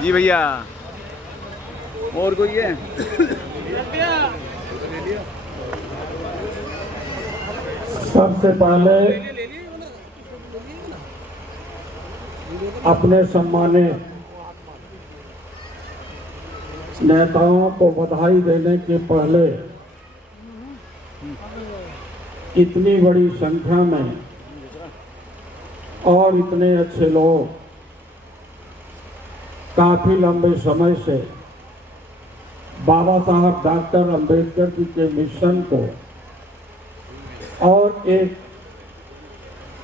जी भैया। और कोई है? सबसे पहले अपने सम्मानित नेताओं को बधाई देने के पहले इतनी बड़ी संख्या में और इतने अच्छे लोग काफी लंबे समय से बाबा साहब डॉक्टर अंबेडकर जी के मिशन को और एक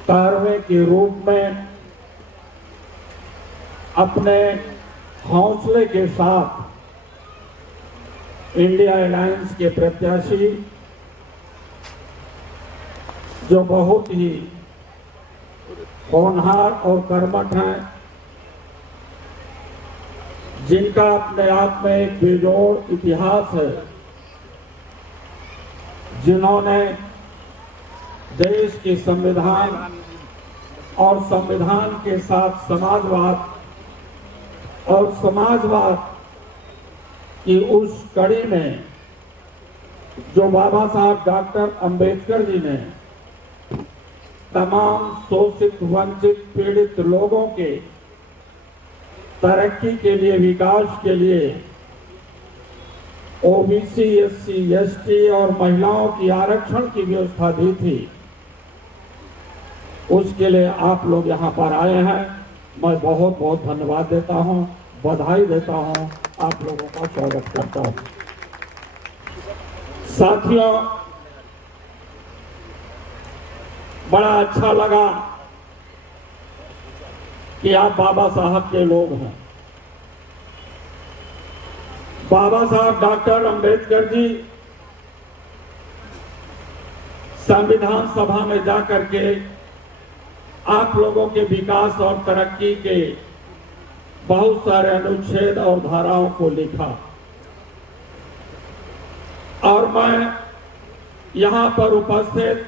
कार्य के रूप में अपने हौसले के साथ इंडिया अलायंस के प्रत्याशी जो बहुत ही होनहार और कर्मठ हैं, जिनका अपने आप में एक बेजोड़ इतिहास है, जिन्होंने देश के संविधान और संविधान के साथ समाजवाद और समाजवाद की उस कड़ी में जो बाबा साहब डॉक्टर अंबेडकर जी ने तमाम शोषित, वंचित, पीड़ित लोगों के तरक्की के लिए, विकास के लिए ओबीसी, एससी, एसटी और महिलाओं की आरक्षण की व्यवस्था दी थी, उसके लिए आप लोग यहाँ पर आए हैं। मैं बहुत बहुत धन्यवाद देता हूँ, बधाई देता हूँ, आप लोगों का स्वागत करता हूँ। साथियों, बड़ा अच्छा लगा कि आप बाबा साहब के लोग हैं। बाबा साहब डॉक्टर अंबेडकर जी संविधान सभा में जाकर के आप लोगों के विकास और तरक्की के बहुत सारे अनुच्छेद और धाराओं को लिखा, और मैं यहाँ पर उपस्थित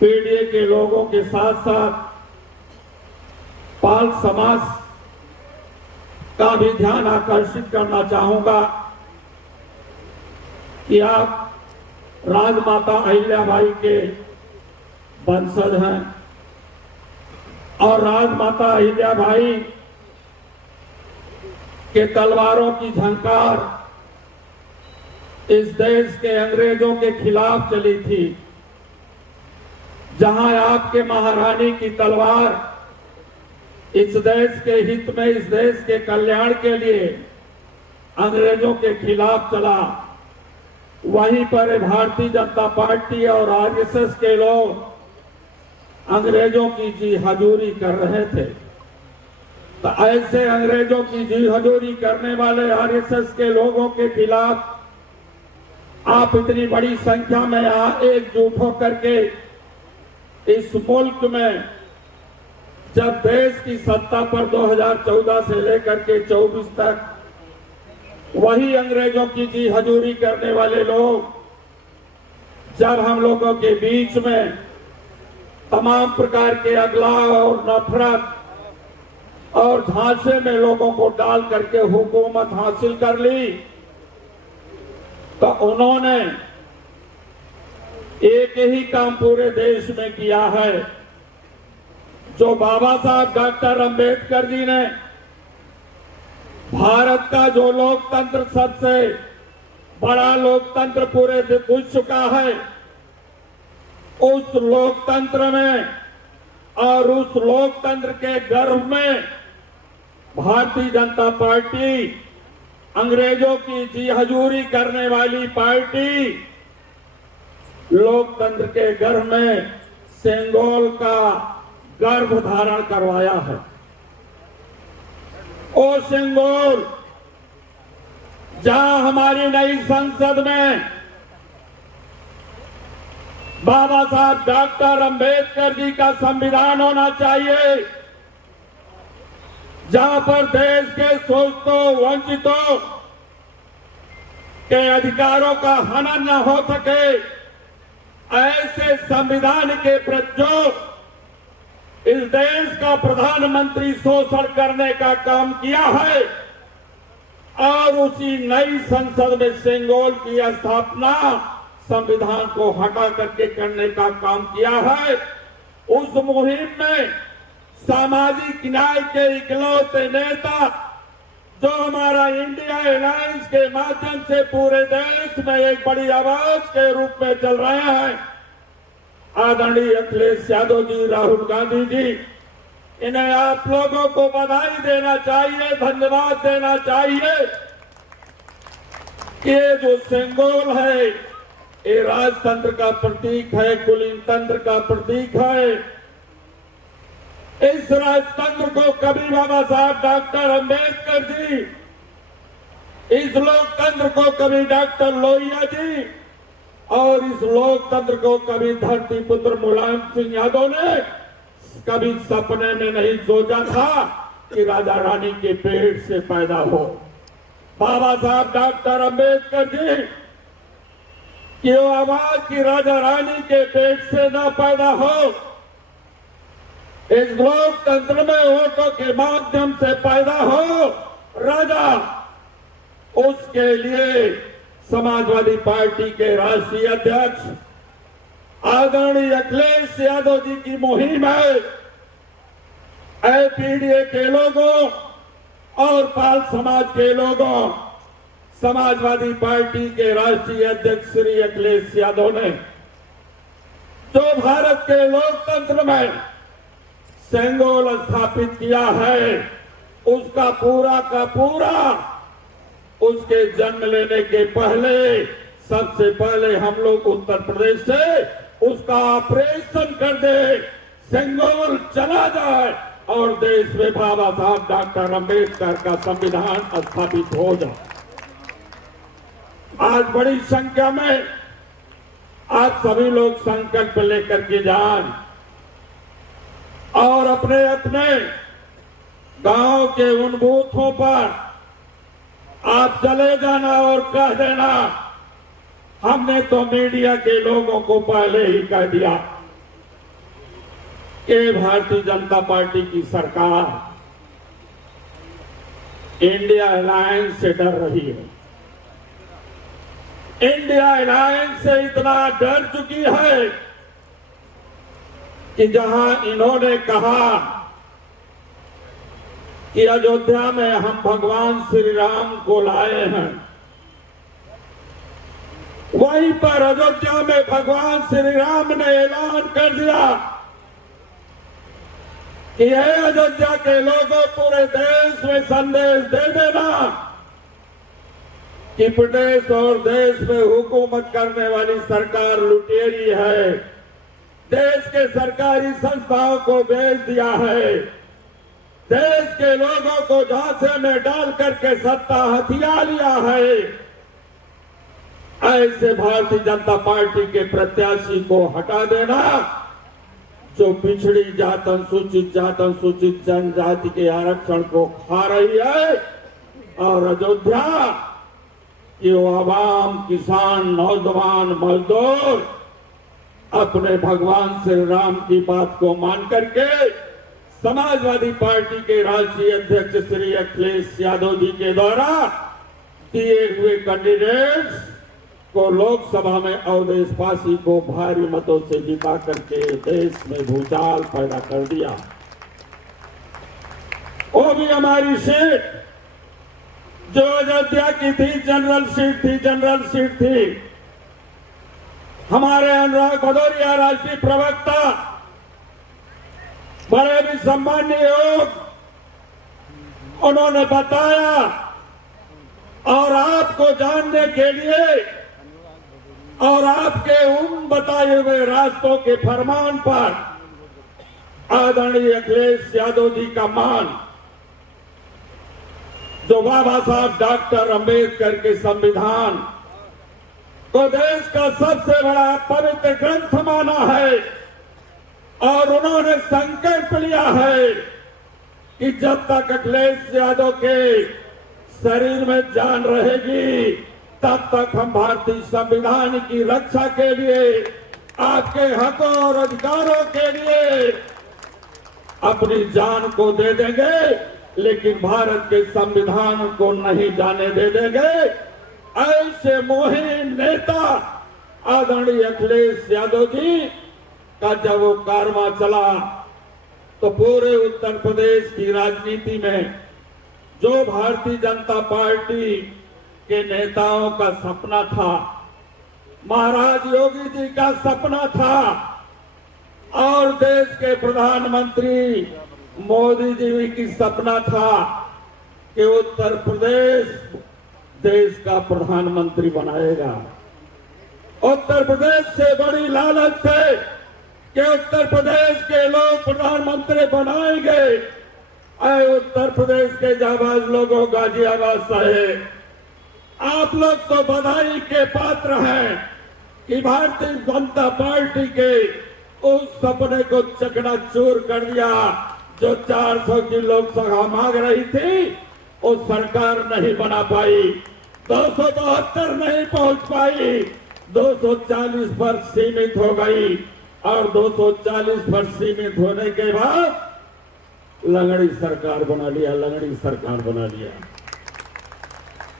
पीडीए के लोगों के साथ साथ पाल समाज का भी ध्यान आकर्षित करना चाहूंगा कि आप राजमाता अहिल्याबाई के वंशज हैं और राजमाता अहिल्याबाई के तलवारों की झंकार इस देश के अंग्रेजों के खिलाफ चली थी। जहां आपके महारानी की तलवार इस देश के हित में, इस देश के कल्याण के लिए अंग्रेजों के खिलाफ चला, वहीं पर भारतीय जनता पार्टी और आरएसएस के लोग अंग्रेजों की जी हजूरी कर रहे थे। तो ऐसे अंग्रेजों की जी हजूरी करने वाले आरएसएस के लोगों के खिलाफ आप इतनी बड़ी संख्या में यहाँ एकजुट होकर के इस मुल्क में जब देश की सत्ता पर 2014 से लेकर के 24 तक वही अंग्रेजों की जी हजूरी करने वाले लोग जब हम लोगों के बीच में तमाम प्रकार के अगला और नफरत और झांसे में लोगों को डाल करके हुकूमत हासिल कर ली, तो उन्होंने एक ही काम पूरे देश में किया है जो बाबा साहब डॉक्टर अंबेडकर जी ने भारत का जो लोकतंत्र सबसे बड़ा लोकतंत्र पूरे बुझ चुका है, उस लोकतंत्र में और उस लोकतंत्र के गर्भ में भारतीय जनता पार्टी, अंग्रेजों की जी हजूरी करने वाली पार्टी, लोकतंत्र के गर्भ में सेंगोल का गर्भ धारण करवाया है। ओ सेंगोल, जहां हमारी नई संसद में बाबा साहब डॉक्टर अंबेडकर जी का संविधान होना चाहिए, जहां पर देश के शोषितों, वंचितों के अधिकारों का हनन न हो सके, ऐसे संविधान के प्रति जो इस देश का प्रधानमंत्री शोषण करने का काम किया है और उसी नई संसद में सेंगोल की स्थापना संविधान को हटा करके करने का काम किया है। उस मुहिम में सामाजिक न्याय के इकलौते नेता जो हमारा इंडिया अलायंस के माध्यम से पूरे देश में एक बड़ी आवाज के रूप में चल रहे हैं, आदरणीय अखिलेश यादव जी, राहुल गांधी जी, इन्हें आप लोगों को बधाई देना चाहिए, धन्यवाद देना चाहिए। ये जो सेंगोल है ये राजतंत्र का प्रतीक है, कुलीन तंत्र का प्रतीक है। इस राजतंत्र को कभी बाबा साहब डॉक्टर अंबेडकर जी, इस लोकतंत्र को कभी डॉक्टर लोहिया जी और इस लोकतंत्र को कभी धरती पुत्र मुलायम सिंह यादव ने कभी सपने में नहीं सोचा था कि राजा रानी के पेट से पैदा हो। बाबा साहब डॉक्टर अंबेडकर जी की आवाज की राजा रानी के पेट से न पैदा हो, इस लोकतंत्र में वोटों के माध्यम से पैदा हो राजा, उसके लिए समाजवादी पार्टी के राष्ट्रीय अध्यक्ष आदरणीय अखिलेश यादव जी की मुहिम है। एपीडीए के लोगों और पाल समाज के लोगों, समाजवादी पार्टी के राष्ट्रीय अध्यक्ष श्री अखिलेश यादव ने जो भारत के लोकतंत्र में सेंगोल स्थापित किया है, उसका पूरा का पूरा उसके जन्म लेने के पहले सबसे पहले हम लोग उत्तर प्रदेश से उसका ऑपरेशन कर दे, सेंगोल चला जाए और देश में बाबा साहब डॉक्टर अंबेडकर का संविधान स्थापित हो जाए। आज बड़ी संख्या में आप सभी लोग संकल्प लेकर के जाएं और अपने अपने गांव के उन बूथों पर आप चले जाना और कह देना, हमने तो मीडिया के लोगों को पहले ही कह दिया कि भारतीय जनता पार्टी की सरकार इंडिया अलायंस से डर रही है। इंडिया अलायंस से इतना डर चुकी है कि जहां इन्होंने कहा कि अयोध्या में हम भगवान श्री राम को लाए हैं, वहीं पर अयोध्या में भगवान श्री राम ने ऐलान कर दिया कि हे अयोध्या के लोगों, पूरे देश में संदेश दे देना कि प्रदेश और देश में हुकूमत करने वाली सरकार लुटेरी है, देश के सरकारी संस्थाओं को बेच दिया है, देश के लोगों को झांसे में डाल करके सत्ता हथिया लिया है। ऐसे भारतीय जनता पार्टी के प्रत्याशी को हटा देना जो पिछड़ी जात, अनुसूचित जनजाति के आरक्षण को खा रही है, और अयोध्या कि वो आवाम, किसान, नौजवान, मजदूर अपने भगवान श्री राम की बात को मान करके समाजवादी पार्टी के राष्ट्रीय अध्यक्ष श्री अखिलेश यादव जी के द्वारा दिए हुए कैंडिडेट्स को लोकसभा में अवधेशवासी को भारी मतों से जिता करके देश में भूचाल पैदा कर दिया। वो भी हमारी सीट जो अयोध्या की थी, जनरल सीट थी। हमारे अनुराग भदौरिया राष्ट्रीय प्रवक्ता बड़े भी सम्मानीय योग, उन्होंने बताया और आपको जानने के लिए और आपके उन बताए हुए रास्तों के फरमान पर आदरणीय अखिलेश यादव जी का मान, जो बाबा साहब डॉक्टर अंबेडकर के संविधान को देश का सबसे बड़ा पवित्र ग्रंथ माना है, और उन्होंने संकल्प लिया है कि जब तक अखिलेश यादव के शरीर में जान रहेगी तब तक हम भारतीय संविधान की रक्षा के लिए, आपके हकों और अधिकारों के लिए अपनी जान को दे देंगे, लेकिन भारत के संविधान को नहीं जाने दे देंगे। ऐसे मुहिम नेता आदरणीय अखिलेश यादव जी का जब वो कारवां चला तो पूरे उत्तर प्रदेश की राजनीति में जो भारतीय जनता पार्टी के नेताओं का सपना था, महाराज योगी जी का सपना था और देश के प्रधानमंत्री मोदी जी की सपना था कि उत्तर प्रदेश देश का प्रधानमंत्री बनाएगा। उत्तर प्रदेश से बड़ी लालच है कि उत्तर प्रदेश के लोग प्रधानमंत्री बनाएंगे। ऐ उत्तर प्रदेश के जाबाज लोगों, गाजियाबाद साहेब, आप लोग तो बधाई के पात्र हैं कि भारतीय जनता पार्टी के उस सपने को चकनाचूर कर दिया जो 400 की लोकसभा मांग रही थी, वो सरकार नहीं बना पाई, 272 नहीं पहुंच पाई, 240 पर सीमित हो गई और 240 पर सीमित होने के बाद लंगड़ी सरकार बना लिया, लंगड़ी सरकार बना लिया।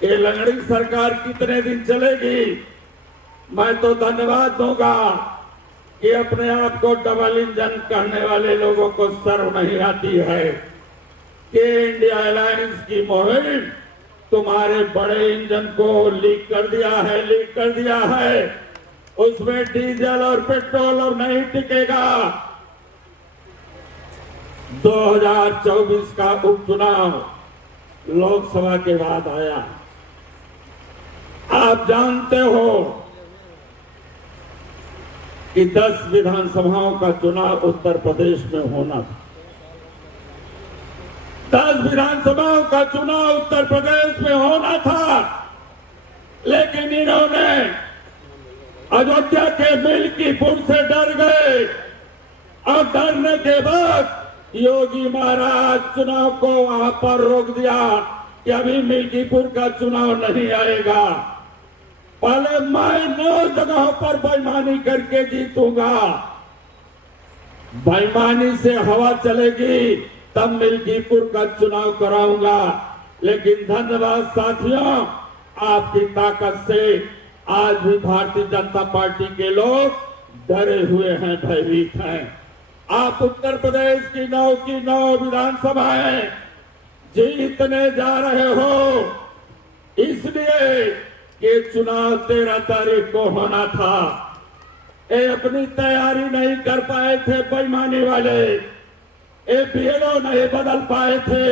ये लंगड़ी सरकार कितने दिन चलेगी? मैं तो धन्यवाद दूंगा कि अपने आप को डबल इंजन कहने वाले लोगों को शर्म नहीं आती है कि इंडिया अलायंस की मुहिम तुम्हारे बड़े इंजन को लीक कर दिया है, उसमें डीजल और पेट्रोल और नहीं टिकेगा। 2024 का उपचुनाव लोकसभा के बाद आया। आप जानते हो कि 10 विधानसभाओं का चुनाव उत्तर प्रदेश में होना था। 10 विधानसभाओं का चुनाव उत्तर प्रदेश में होना था, लेकिन इन्होंने अयोध्या के मिल्कीपुर से डर गए और डरने के बाद योगी महाराज चुनाव को वहां पर रोक दिया कि अभी मिल्कीपुर का चुनाव नहीं आएगा, पहले मैं 9 जगहों पर बेईमानी करके जीतूंगा। बेईमानी से हवा चलेगी तब मिल्कीपुर का चुनाव कराऊंगा। लेकिन धन्यवाद साथियों, आपकी ताकत से आज भी भारतीय जनता पार्टी के लोग डरे हुए हैं, भयभीत हैं। आप उत्तर प्रदेश की 9 विधानसभाएं जीतने जा रहे हो, इसलिए कि चुनाव 13 तारीख को होना था। ये अपनी तैयारी नहीं कर पाए थे बेईमानी वाले, ये बीएलओ नहीं बदल पाए थे,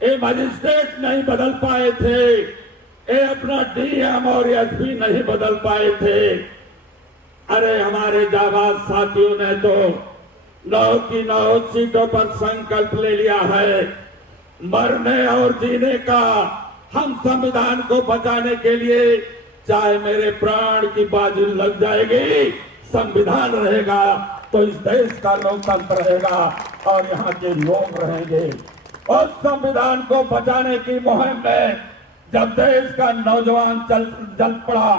ये मजिस्ट्रेट नहीं बदल पाए थे, ये अपना डीएम और एसपी नहीं बदल पाए थे। अरे हमारे जाबाज साथियों ने तो 9 की 9 सीटों पर संकल्प ले लिया है। मरने और जीने का, हम संविधान को बचाने के लिए चाहे मेरे प्राण की बाजी लग जाएगी, संविधान रहेगा तो इस देश का लोकतंत्र रहेगा और यहाँ के लोग रहेंगे। और संविधान को बचाने की मुहिम में जब देश का नौजवान चल पड़ा,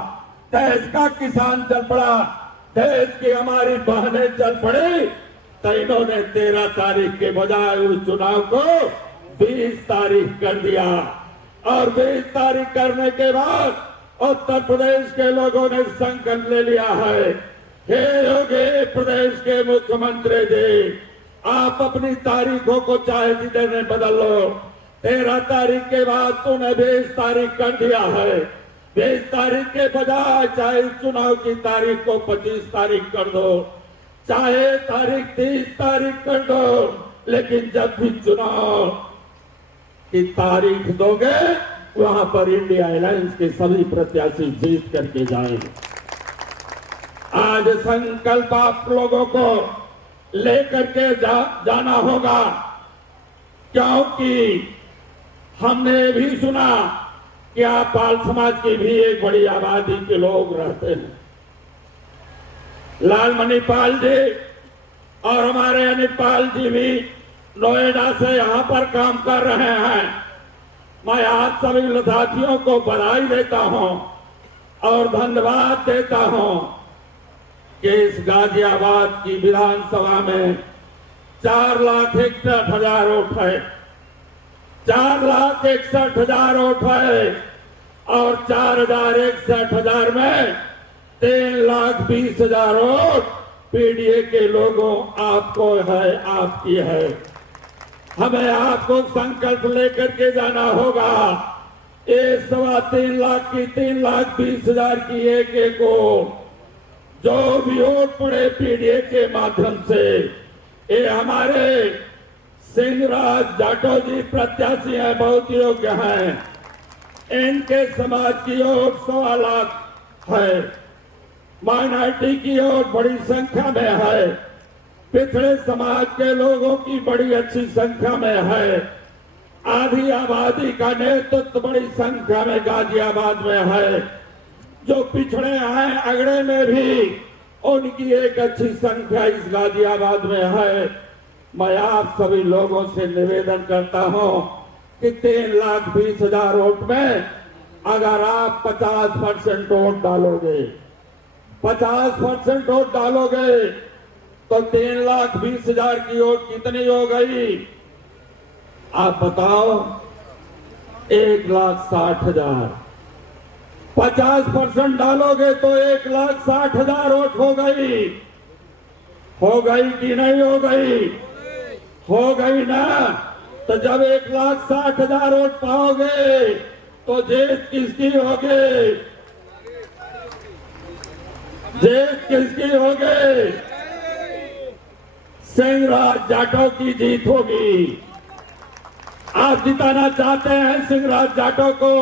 देश का किसान चल पड़ा, देश की हमारी बहनें चल पड़ी, तो इन्होंने 13 तारीख के बजाय उस चुनाव को 20 तारीख कर दिया। और 20 तारीख करने के बाद उत्तर प्रदेश के लोगों ने संकल्प ले लिया है, हे योगी प्रदेश के मुख्यमंत्री जी, आप अपनी तारीखों को चाहे जितने बदल लो, 13 तारीख के बाद तूने 20 तारीख कर दिया है। 20 तारीख के बजाय चाहे चुनाव की तारीख को 25 तारीख कर दो, चाहे तारीख 30 तारीख कर दो, लेकिन जब भी चुनाव की तारीख दोगे वहां पर इंडिया अलायंस के सभी प्रत्याशी जीत करके जाएंगे। आज संकल्प आप लोगों को लेकर के जाना होगा, क्योंकि हमने भी सुना कि आप पाल समाज की भी एक बड़ी आबादी के लोग रहते हैं। लालमणि पाल जी और हमारे अनिल पाल जी भी नोएडा से यहाँ पर काम कर रहे हैं। मैं आप सभी साथियों को बधाई देता हूँ और धन्यवाद देता हूँ कि इस गाजियाबाद की विधानसभा में 4,61,000 वोट है, 4,61,000 वोट है और 4,61,000 में 3,20,000 वोट पीडीए के लोगों आपको है, आपकी है। हमें आपको संकल्प लेकर के जाना होगा। ये 3.25 लाख की 3,20,000 की एक वोट जो भी वोट पड़े पीडीए के माध्यम से, ये हमारे सिंहराज जाटव जी प्रत्याशी हैं, बहुत योग्य हैं। इनके समाज की वोट 1.25 लाख है, माइनॉरिटी की वोट बड़ी संख्या में है, पिछड़े समाज के लोगों की बड़ी अच्छी संख्या में है, आधी आबादी का नेतृत्व बड़ी संख्या में गाजियाबाद में है, जो पिछड़े हैं अगड़े में भी उनकी एक अच्छी संख्या इस गाजियाबाद में है। मैं आप सभी लोगों से निवेदन करता हूं कि 3,20,000 वोट में अगर आप 50% वोट डालोगे, 50% वोट डालोगे तो 3,20,000 की वोट कितनी हो गई आप बताओ? 1,60,000। 50% डालोगे तो 1,60,000 वोट हो गई। हो गई कि नहीं हो गई? हो गई ना। तो जब 1,60,000 वोट पाओगे तो जीत किसकी होगी? जीत किसकी होगी? सिंहराज जाटव की जीत होगी। आप जिताना चाहते हैं सिंहराज जाटव को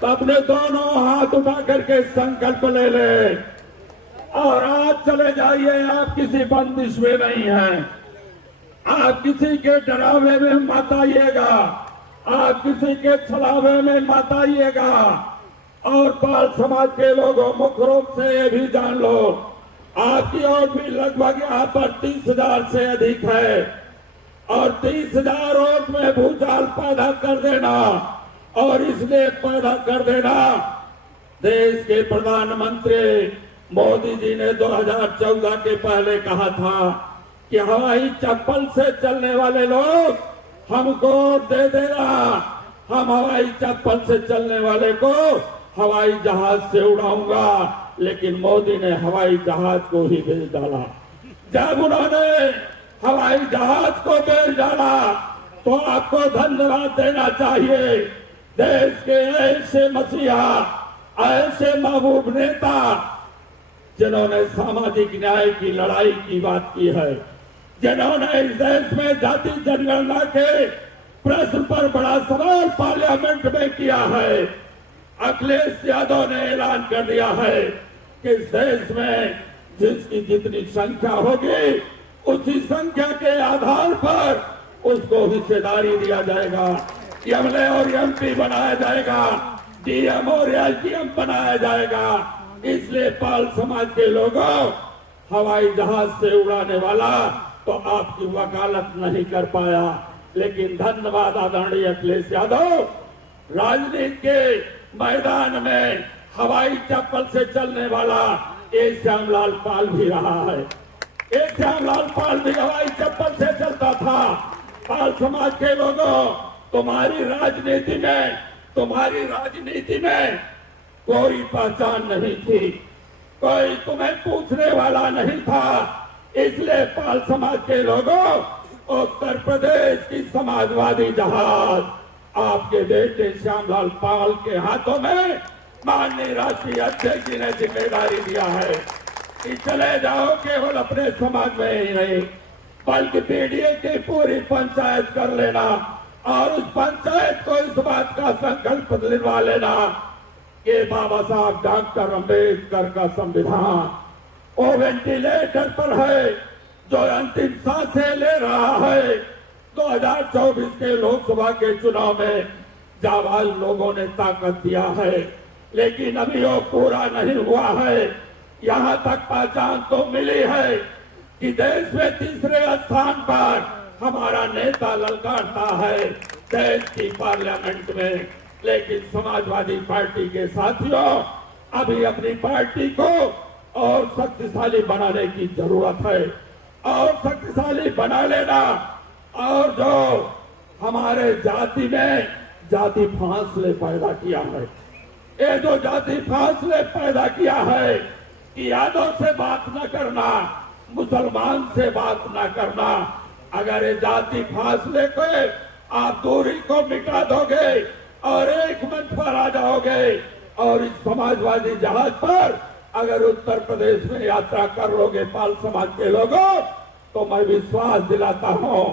तो अपने दोनों हाथ उठा करके संकल्प ले ले और आज चले जाइए। आप किसी बंदिश में नहीं हैं, आप किसी के डरावे में मत आइएगा, आप किसी के छलावे में मत आइएगा। और पाल समाज के लोगों मुख्य रूप से ये भी जान लो, आपकी ओर भी लगभग यहाँ पर 30,000 से अधिक है और 30,000 वोट में भूचाल पैदा कर देना। और इसलिए पैदा कर देना, देश के प्रधानमंत्री मोदी जी ने 2014 के पहले कहा था कि हवाई चप्पल से चलने वाले लोग हमको दे देना, हम हवाई चप्पल से चलने वाले को हवाई जहाज से उड़ाऊंगा। लेकिन मोदी ने हवाई जहाज को ही भेज डाला। जब उन्होंने हवाई जहाज को भेज डाला तो आपको धन्यवाद देना चाहिए। देश के ऐसे मसीहा, ऐसे महबूब नेता जिन्होंने सामाजिक न्याय की लड़ाई की बात की है, जिन्होंने इस देश में जाति जनगणना के प्रश्न पर बड़ा सवाल पार्लियामेंट में किया है। अखिलेश यादव ने ऐलान कर दिया है कि इस देश में जिसकी जितनी संख्या होगी उसी संख्या के आधार पर उसको हिस्सेदारी दिया जाएगा, एमएलए और एमपी बनाया जाएगा, डीएम और एसडीएम बनाया जाएगा। इसलिए पाल समाज के लोगों, हवाई जहाज से उड़ाने वाला तो आपकी वकालत नहीं कर पाया। लेकिन धन्यवाद आदरणीय अखिलेश यादव, राजनीति के मैदान में हवाई चप्पल से चलने वाला ये श्यामलाल पाल भी रहा है। ये श्यामलाल पाल भी हवाई चप्पल से चलता था। पाल समाज के लोगों, तुम्हारी राजनीति में कोई पहचान नहीं थी, कोई तुम्हें पूछने वाला नहीं था। इसलिए पाल समाज के लोगों, उत्तर प्रदेश की समाजवादी जहाज आपके बेटे श्यामलाल पाल के हाथों में माननीय राष्ट्रीय अध्यक्ष जी ने जिम्मेदारी दिया है कि चले जाओ, केवल अपने समाज में ही नहीं बल्कि पीडीए की पूरी पंचायत कर लेना और उस पंचायत को इस बात का संकल्प दिलवा लेना कि बाबा साहब डॉक्टर अम्बेडकर का संविधान वो वेंटिलेटर पर है, जो अंतिम सांसें ले रहा है। 2024 के लोकसभा के चुनाव में जाबाज लोगों ने ताकत दिया है, लेकिन अभी वो पूरा नहीं हुआ है। यहाँ तक पहचान तो मिली है कि देश में तीसरे स्थान पर हमारा नेता ललकारता है देश की पार्लियामेंट में। लेकिन समाजवादी पार्टी के साथियों, अभी अपनी पार्टी को और शक्तिशाली बनाने की जरूरत है। और शक्तिशाली बना लेना। और जो हमारे जाति में जाति फासले पैदा किया है, ये जो जाति फासले पैदा किया है कि यादव से बात न करना, मुसलमान से बात न करना, अगर ये जाति फासले को आप दूरी को मिटा दोगे और एक मंच पर आ जाओगे और इस समाजवादी जहाज पर अगर उत्तर प्रदेश में यात्रा कर लोगे पाल समाज के लोगों, तो मैं विश्वास दिलाता हूं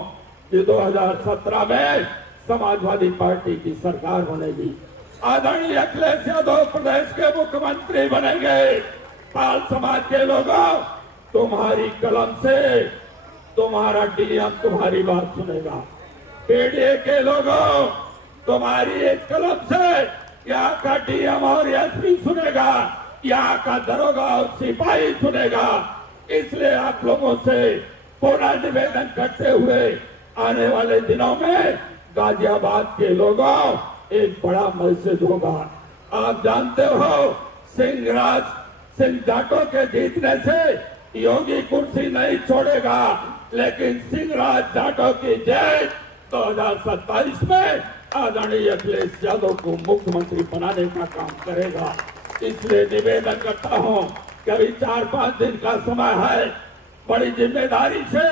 कि 2017 में समाजवादी पार्टी की सरकार बनेगी। आदरणीय अखिलेश यादव प्रदेश के मुख्यमंत्री बनेंगे। पाल समाज के लोगों, तुम्हारी कलम से तुम्हारा डीएम तुम्हारी बात सुनेगा। पीडीए के लोगों, तुम्हारी एक कलम से यहाँ का डीएम और एसपी सुनेगा, यहाँ का दरोगा और सिपाही सुनेगा। इसलिए आप लोगों से पुनः निवेदन करते हुए आने वाले दिनों में गाजियाबाद के लोगों एक बड़ा मैसेज होगा। आप जानते हो सिंह जाटों के जीतने से योगी कुर्सी नहीं छोड़ेगा, लेकिन सिंह जाटों की जय 2027 में आदरणीय अखिलेश यादव को मुख्यमंत्री बनाने का काम करेगा। इसलिए निवेदन करता हूं कि अभी 4-5 दिन का समय है, बड़ी जिम्मेदारी से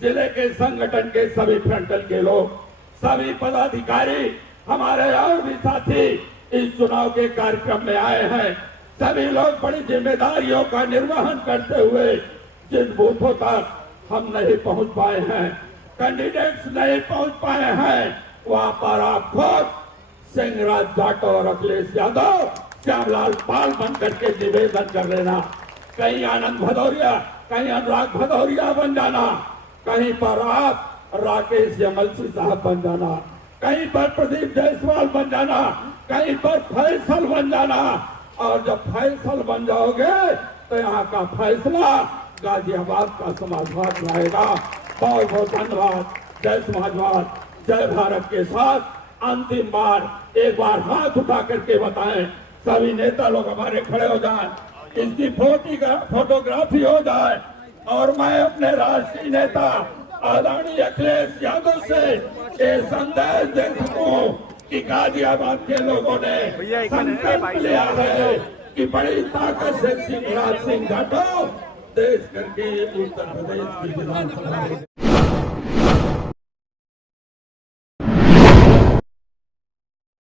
जिले के संगठन के सभी फ्रंटल के लोग, सभी पदाधिकारी, हमारे और भी साथी इस चुनाव के कार्यक्रम में आए हैं। सभी लोग बड़ी जिम्मेदारियों का निर्वहन करते हुए जिन बूथों तक हम नहीं पहुंच पाए हैं, कैंडिडेट्स नहीं पहुंच पाए हैं, वहां पर आप खुद सिंहराज जाटव और अखिलेश यादव, श्यामलाल पाल बन करके निवेदन कर लेना। कहीं आनंद भदौरिया, कहीं अनुराग भदौरिया बन जाना, कहीं पर आप राकेश यमलसी साहब बन जाना, कहीं पर प्रदीप जायसवाल बन जाना, कहीं पर फैसल बन जाना। और जब फैसल बन जाओगे तो यहाँ का फैसला गाजियाबाद का समाजवाद लाएगा। बहुत बहुत धन्यवाद। जय समाजवाद, जय भारत के साथ अंतिम बार एक बार हाथ उठा करके बताएं, सभी नेता लोग हमारे खड़े हो जाएं, इसकी फोटोग्राफी हो जाए और मैं अपने राष्ट्रीय नेता आदरणीय अखिलेश यादव से ये संदेश दे सकूं कि गाजियाबाद के लोगों ने संकल्प लिया है कि बड़ी ताकत से शिवराज सिंह जाटव देश करके उत्तर प्रदेश की विधानसभा